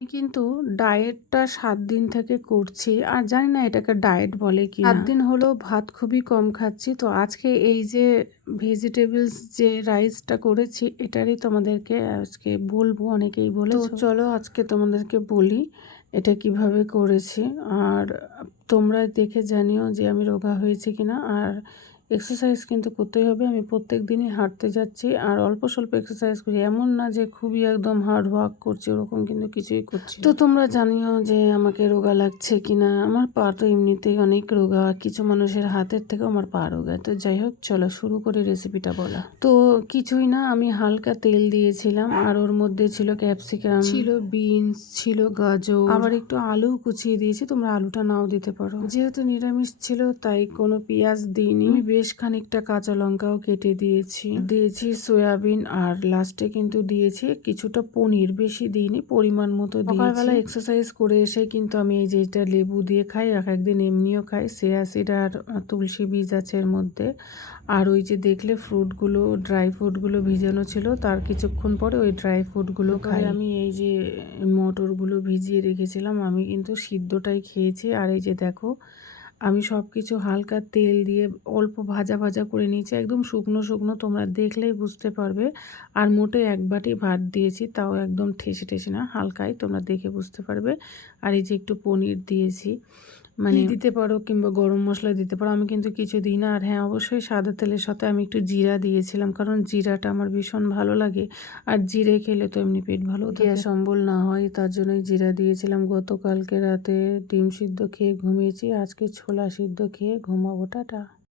আমি কিন্তু ডায়েটটা ৭ দিন থেকে করছি। আর জানি না এটাকে ডায়েট বলে কিনা। ৭ দিন হলো ভাত খুবই কম খাচ্ছি। তো আজকে এই যে ভেজিটেবলস যে রাইসটা করেছি এটারই তোমাদেরকে আজকে বলবো। অনেকেই বলেছো। তো চলো আজকে তোমাদেরকে বলি এটা কিভাবে করেছি। আর তোমরা দেখে জানিও যে আমি রোগা হয়েছি কিনা। আর এক্সারসাইজ কিন্তু করতেই হবে। আমি প্রত্যেক দিনই হাঁটতে যাচ্ছি আর অল্প স্বল্প এক্সারসাইজ করি। এমন না যে খুবই একদম হার্ড ওয়ার্ক করছি, ওরকম কিন্তু কিছুই করছি। তো তোমরা জানিও যে আমাকে রোগা লাগছে কিনা। আমার পা তো এমনিতেই অনেক রোগা, কিছু মানুষের হাতের থেকেও আমার পা রোগা। তো যাই হোক, চলো শুরু করি রেসিপিটা বলা। তো কিছুই না, আমি হালকা তেল দিয়েছিলাম আর ওর মধ্যে ছিল ক্যাপসিকাম, ছিল বিনস, ছিল গাজর, আবার একটু আলু কুচিয়ে দিয়েছি। তোমরা আলুটা নাও দিতে পারো। যেহেতু নিরামিষ ছিল তাই কোনো পেঁয়াজ দিইনি। আমি বেশ খানিকটা কাঁচা লঙ্কাও কেটে দিয়েছি সয়াবিন, আর লাস্টে কিন্তু দিয়েছি কিছুটা পনির। বেশি দিইনি, পরিমাণ মতো দিয়েছি। সকালবেলা এক্সারসাইজ করে এসে কিন্তু আমি এই যে এটা লেবু দিয়ে খাই, এক একদিন এমনিও খাই। চিয়া সিড আর তুলসী বীজ আছে এর মধ্যে। আর ওই যে দেখলে ফ্রুটগুলো, ড্রাই ফ্রুটগুলো ভিজানো ছিল, তার কিছুক্ষণ পরে ওই ড্রাই ফ্রুটগুলো খাই। আমি এই যে মটরগুলো ভিজিয়ে রেখেছিলাম, আমি কিন্তু সিদ্ধটাই খেয়েছি। আর এই যে দেখো, আমি সব কিছু হালকা তেল দিয়ে অল্প ভাজা ভাজা করে নিয়েছি, একদম শুকনো শুকনো। তোমরা দেখলেই বুঝতে পারবে। আর মোটে 1 বাটি ভাত দিয়েছি, তাও একদম ঠেসে ঠেসে না, হালকাই, তোমরা দেখে বুঝতে পারবে। আর এই যে একটু পনির দিয়েছি, মানে দিতে পারো কিংবা গরম মশলা দিতে পারো। আমি কিন্তু কিছু দিই না। আর হ্যাঁ, অবশ্যই সাদা তেলের সাথে আমি একটু জিরা দিয়েছিলাম, কারণ জিরাটা আমার ভীষণ ভালো লাগে। আর জিরে খেলে তো এমনি পেট ভালো থাকে, গ্যাস অম্বল না হয়, তার জন্যই জিরা দিয়েছিলাম। গতকালকে রাতে ডিম সিদ্ধ খেয়ে ঘুমিয়েছি, আজকে ছোলা সিদ্ধ খেয়ে ঘুমাবো। টাটা।